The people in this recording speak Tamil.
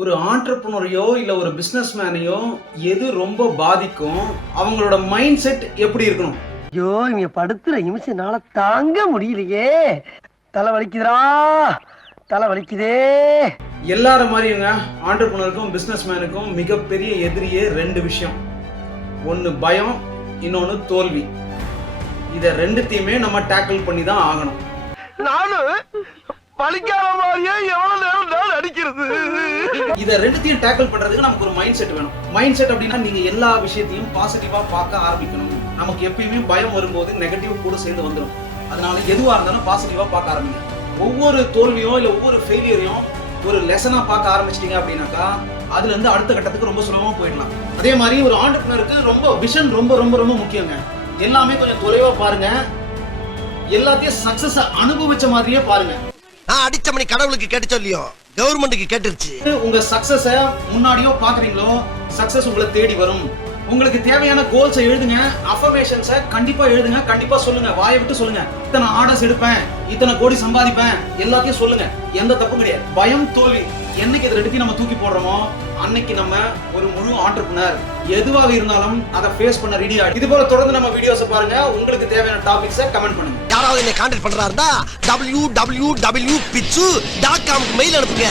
ஒரு ஆண்டர்பிரினரையோ இல்ல ஒரு பிசினஸ் மேனையோ எது ரொம்ப பாதிக்கும்? அவங்களோட மைண்ட் செட் எப்படி இருக்கணும்? ஐயோ இங்க படுத்துற நிமிஷம்னால தாங்க முடியலையே. தலை வலிக்குதுடா, தலை வலிக்குதே. எல்லார மாதிரியுங்க ஆண்டர்பிரினருக்கும் பிசினஸ் மேனுக்கும் மிகப்பெரிய எதிரியே ரெண்டு விஷயம். ஒன்னு பயம், இன்னொன்னு தோல்வி. இத ரெண்டுத்தையுமே நம்ம டேக்கிள் பண்ணி தான் ஆகணும். நானும் பலிக்கார மாதிரியே எவ்வளவு நேரம் நான் அடிக்கிறது. இத ரெண்டுத்தையும் டேக்கிள் பண்றதுக்கு நமக்கு ஒரு மைண்ட் செட் வேணும். மைண்ட் செட் அப்படின்னா நீங்க எல்லா விஷயத்தையும் பாசிட்டிவா பார்க்க ஆரம்பிக்கணும். நமக்கு எப்பயுமே பயம் வரும்போது நெகட்டிவ் கூட சேர்ந்து வந்துடும். அதனால எதுவா இருந்தாலும் பாசிட்டிவா பார்க்க ஆரம்பிங்க. ஒவ்வொரு தோல்வியோ இல்ல ஒவ்வொரு ஃபெயிலியரையும் ஒரு லெசனா பார்க்க ஆரம்பிச்சிட்டீங்க அப்படின்னாக்கா அதுல இருந்து அடுத்த கட்டத்துக்கு ரொம்ப சுலபமா போயிடலாம். அதே மாதிரி ஒரு ஆண்டர்பிரினருக்கு ரொம்ப விஷன் ரொம்ப ரொம்ப ரொம்ப முக்கியங்க. எல்லாமே கொஞ்சம் தொலைவா பாருங்க. எல்லாத்தையும் சக்சஸ் அனுபவிச்ச மாதிரியே பாருங்க. நான் அடிச்ச மணி கடவுளுக்கு கேட்டு சொல்லியோ கவர்மெண்ட்டுக்கு கேட்டுருச்சு. உங்க சக்சஸ முன்னாடியோ பாக்குறீங்களோ சக்சஸ் உங்களை தேடி வரும். உங்களுக்கு தேவையான கோல்ஸை எழுதுங்க, அஃபர்மேஷன்ஸை கண்டிப்பா எழுதுங்க, கண்டிப்பா சொல்லுங்க, வாயை விட்டு சொல்லுங்க. இத்தனை ஆர்டர்ஸ் எடுப்பேன், இத்தனை கோடி சம்பாதிப்பேன், எல்லாத்தையும் சொல்லுங்க. எந்த தப்பும் கிடையாது. பயம், தோல்வி என்னைக்கு இது ரெண்டுத்தையும் நம்ம தூக்கி போடுறோமோ அன்னைக்கு நம்ம ஒரு முழு ஆண்டர்பிரினர். எதுவாக இருந்தாலும் அதை ஃபேஸ் பண்ண ரெடியா. இது போல தொடர்ந்து நம்ம வீடியோஸை பாருங்க. உங்களுக்கு தேவையான டாபிக்ஸை கமெண்ட் பண்ணுங்க. யாராவது என்னை கான்டாக்ட் பண்றாருந்தா www.pitchu.com மெயில் அனுப்புங்க.